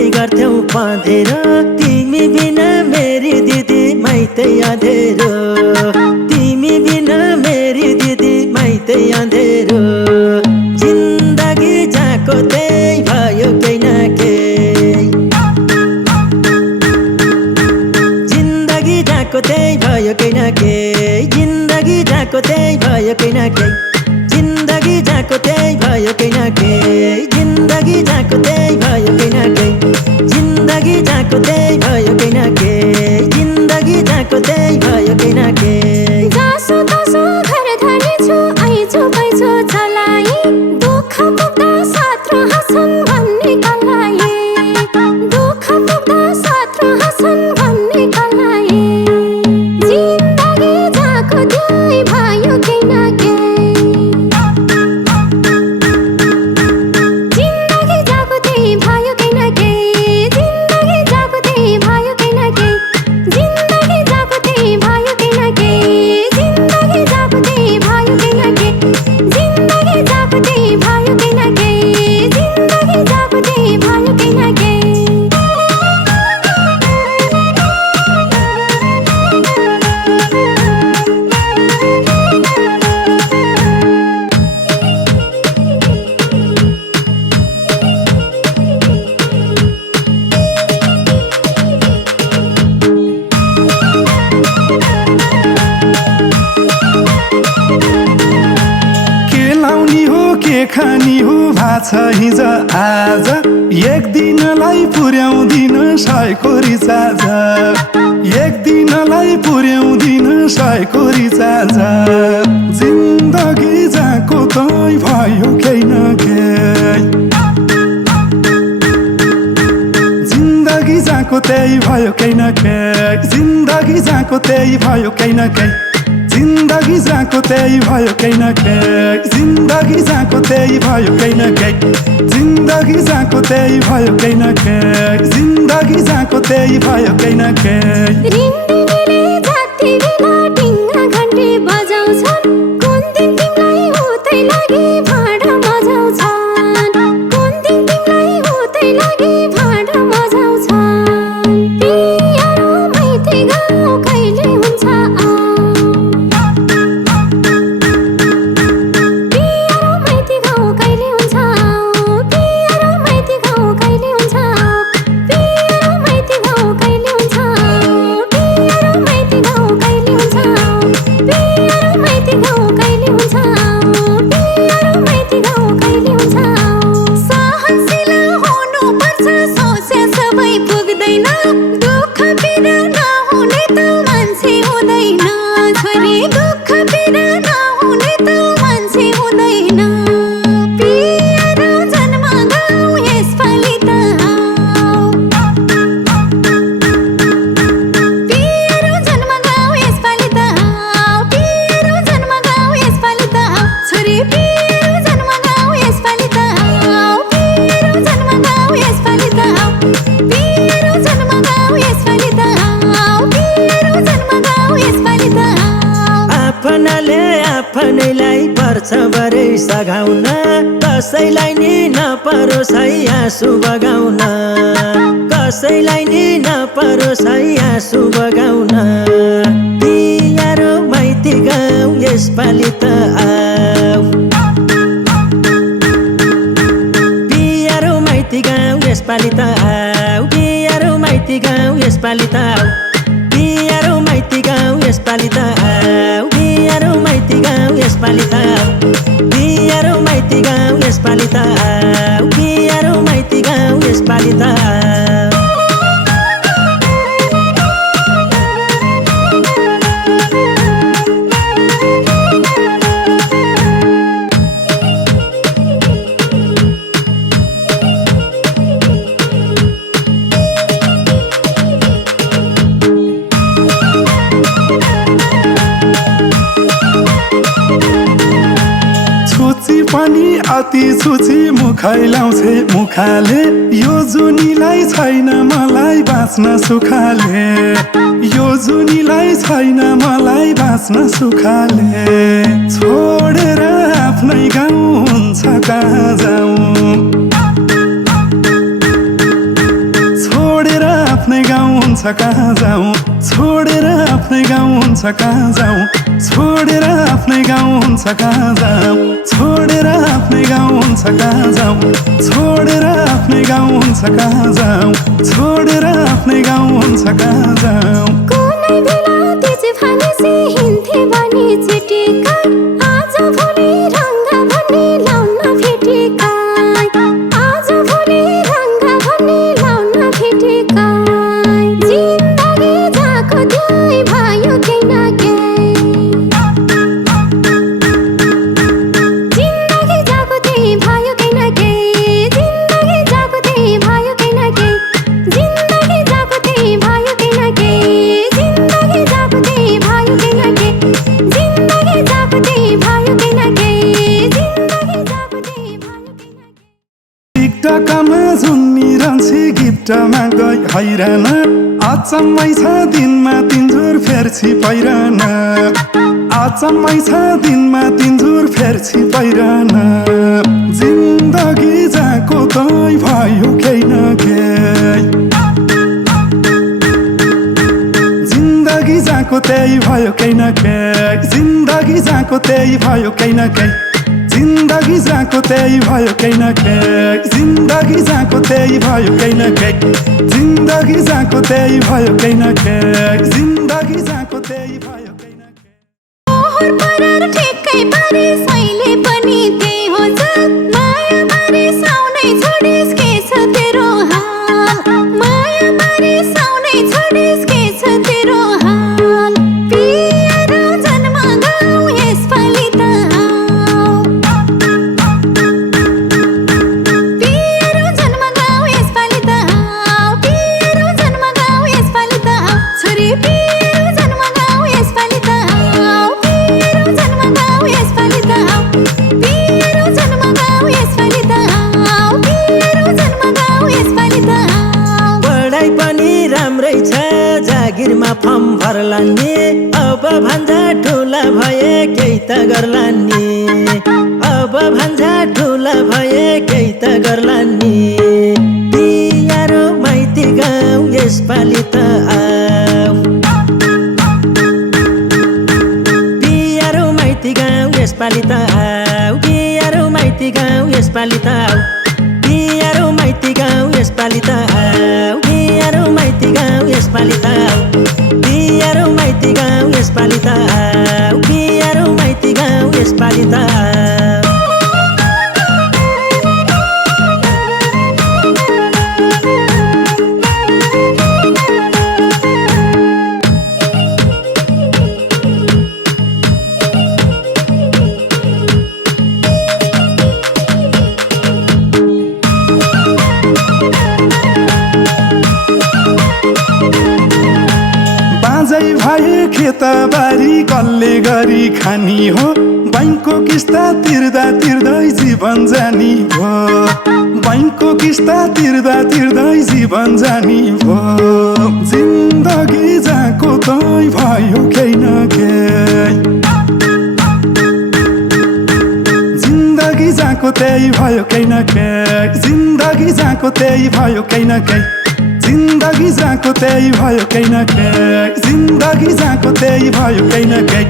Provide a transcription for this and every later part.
सँगै गर्थ्यौ पँधेरो तिमी बिना मेरी दिदी माइतै अँधेरो तिमी बिना मेरी दिदी माइतै अँधेरो जिन्दगी जाको त्यही भयो केही न केही जिन्दगी जाको त्यही भयो केही न केही जिन्दगी जाको त्यही भयो केही न केही जिन्दगी जाको त्यही भयो केही न केही जिन्दगी जाको त्यही भयो केही न केही जिन्दगी जाको त्यही भयो केही न केही जिन्दगी जाको त्यही भयो केही न केही जसो तसो घर धनी छु आइजो पैसो चलाई दुःख पुग्दा साथ रहछन् भन्ने कलाई दुःख पुग्दा साथ रहछन् भन्ने कलाई जिन्दगी जाको त्यही भयो केही न केही जिन्दगी जाको त्यही भयो केही न केही जिन्दगी जाको त्यही भयो केही न केही जिन्दगी जाको त्यही भयो केही न केही जिन्दगी जाको त्यही भयो केही न केही जिन्दगी जाको त्यही भयो केही न केही जिन्दगी जाको त्यही भयो केही न केही के खानी हो भाछ हिज आज एक दिनलाई पुर्याउँदिन सयको रिचार्ज एक दिनलाई पुर्याउँदिन सयको रिचार्ज जिन्दगी जाको तै भयो केही न केही जिन्दगी जाको त्यही भयो केही न केही जिन्दगी जाको त्यही भयो केही न केही जिन्दगी जाको त्यही भयो केही न केही जिन्दगी जाको त्यही भयो केही न केही जिन्दगी जाको त्यही भयो केही न केही जिन्दगी जाको त्यही भयो केही न केही रिन्दिनीले जति बेला ढिङ्गा घन्टी बजाउँछन् कुन दिन तिमीलाई उतै लागि भाँडा मजाउँछन् कुन दिन तिमीलाई उतै लागि भाँडा मजाउँछन् पियारो माइती गाउँ कहिले हुन्छ पियारो माइती गाउँ कहिले हुन्छ पियारो माइती गाउँ कहिले हुन्छ पियारो माइती गाउँ कहिले हुन्छ पियारो माइती गाउँ कहिले हुन्छ पियारो माइती गाउँ कहिले हुन्छ पियारो माइती गाउँ कहिले हुन्छ सहनशील हुनुपर्छ सोचे सबै पुग्दैन दुःख पीडा नहुने त मान्छे हुँदैन छोरी दुःख पीडा नहुने त मान्छे हुँदैन पियारो जन्म गाउँ यसपालि त आऊ पियारो जन्म गाउँ यसपालि त आऊ पियारो जन्म गाउँ यसपालि त आऊ छोरी पियारो जन्म गाउँ यसपालि त आऊ पियारो जन्म गाउँ यसपालि त आऊ पियारो जन्म गाउँ यसपालि त आऊ पियारो जन्म गाउँ यसपालि त आऊ आफ्नाले आफ्नैलाई पर्छ बरै सघाउन कसैलाई नि नपरोस् है आँसु बगाउन कसैलाई नि नपरोस् है आँसु बगाउन पियारो माइती गाउँ यसपालि त आऊ पियारो माइती गाउँ यसपालि त आऊ पियारो माइती गाउँ यसपालि त आऊ पियारो माइती गाउँ यसपालि त आऊ पियारो माइती गाउँ यसपालि त आऊ पियारो माइती गाउँ यसपालि त आऊ पियारो माइती गाउँ यसपालि त आऊ पनि अति छुची मुखै लाउँछे मुखाले यो जुनीलाई छैन मलाई बाँच्न सुखाले यो जुनीलाई छैन मलाई बाँच्न सुखाले छोडेर आफ्नै गाउँ हुन्छ कहाँ जाउँ हुन्छ कहाँ जाउँ छोडेर आफ्नै गाउँ हुन्छ कहाँ जाउँ छोडेर आफ्नै गाउँ हुन्छ कहाँ जाउँ छोडेर आफ्नै गाउँ हुन्छ कहाँ जाउँ छोडेर आफ्नै गाउँ हुन्छ कहाँ जाउँ छोडेर आफ्नै गाउँ हुन्छ कहाँ जाउँ कुनै बेला तिज भनेपछि हिँड्थे भने चिटिका आज भोलि रङ्गा भन्ने लाउन भेटेका आज भोलि रङ्गा भन्ने लाउन भेटेका जिन्दगी जाको त्यही भयो केही न केही जिन्दगी जाको त्यही भयो केही न केही जिन्दगी जाको त्यही भयो केही न केही जिन्दगी जाको त्यही भयो केही न केही जिन्दगी जाको त्यही भयो केही न केही जिन्दगी जाको त्यही भयो केही न केही जिन्दगी जाको त्यही भयो केही न केही टिकटकमा झुन्निरहन्छे गिफ्ट माग्दै हैरान अचम्मै छ दिनमा तिनजुर फेर्छि पहिरन अचम्मै छ दिनमा तिनजुर फेर्छि पहिरन जिन्दगी जाको तै भयो केही न केही जिन्दगी जाको त्यही भयो केही न केही जिन्दगी जाको त्यही भयो केही न केही जिन्दगी जाको त्यही भयो केही न केही जिन्दगी जाको त्यही भयो केही न केही जिन्दगी जाको त्यही भयो केही न केही जिन्दगी जाको त्यही भयो केही न केही मोहर परार ठेक्कै पारे सैले पनि त्यही हो जात माया मारे साउनै छोडिस् के छ तेरो हाल माया मारे साउनै छोडिस् के छ तेरो हाल पिएर जन्म गाउँ यसपालि त आऊ पिएर जन्म गाउँ यसपालि त आऊ पिएर जन्म गाउँ यसपालि त आऊ छोरी पिएर जन्म गाउँ यसपालि त आऊ पिएर जन्म गाउँ यसपालि त आऊ पिएर जन्म गाउँ यसपालि त आऊ पिएर जन्म गाउँ यसपालि त आऊ पढाइ पनि राम्रै छ जागिरमा फर्म भर्ला नि अब भन्जा ठुला भए केही त गर्ला नि अब भन्जा ठुला भए केही त गर्ला नि बियारो माइती गाउँ यसपालि त आऊ बियारो माइती गाउँ यसपालि त आऊ बियारो माइती गाउँ यसपालि त आऊ बियारो माइती गाउँ यसपालि त आऊ बियारो माइती गाउँ यसपालि त आऊ बियारो माइती गाउँ यसपालि त आऊ बियारो माइती गाउँ यसपालि त आऊ बाजै भए खेतबारी कसले गरी खानी हो बैंकको किस्ता तिर्दा तिर्दै जीवन जानी भो बैंकको किस्ता तिर्दा तिर्दै जीवन जानी भो जिन्दगी जाको तै भयो केही न केही जिन्दगी जाको त्यही भयो केही न केही जिन्दगी जाको त्यही भयो केही न केही जिन्दगी जाको त्यही भयो केही न केही जिन्दगी जाको त्यही भयो केही न केही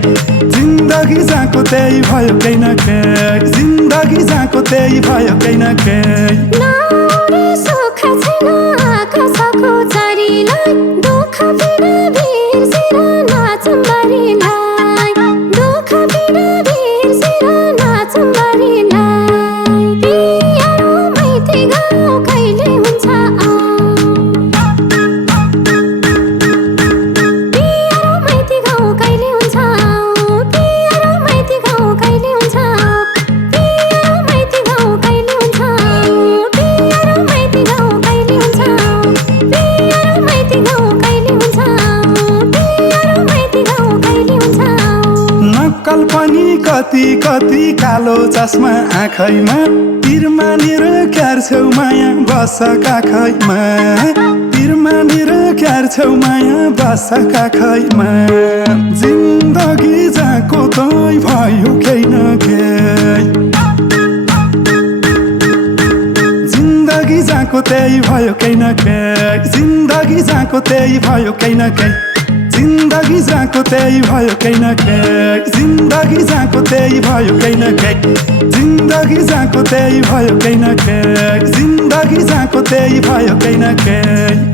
जिन्दगी जाको त्यही भयो केही न केही जिन्दगी जाको त्यही भयो केही न केही नाउरे सुख छैन आकाशको चारीलाई दुःख पीडा बिर्सेर नाचौँ बारीलाई दुःख पीडा बिर्सेर नाचौँ बारीलाई पियारो माइती गाउँ कहिले हुन्छ पियारो माइती गाउँ कहिले हुन्छ पियारो माइती गाउँ कहिले हुन्छ पियारो माइती गाउँ कहिले हुन्छ पियारो माइती गाउँ कहिले हुन्छ पियारो माइती गाउँ कहिले हुन्छ पियारो माइती गाउँ कहिले हुन्छ नक्कल पनि कति कति कालो चस्मा आँखैमा तिरमानेर क्यार छेउ माया बस काखैमा तिरमानेर क्यार छेउ माया बस काखैमा जिन्दगी जाको तै भयो केही न केही जिन्दगी जाको जहाँको त्यही भयो केही न केही जिन्दगी जहाँको त्यही भयो केही न केही जिन्दगी जहाँको त्यही भयो केही न केही जिन्दगी जहाँको त्यही भयो केही न केही जिन्दगी जहाँको त्यही भयो केही न केही जिन्दगी जहाँको त्यही भयो केही न केही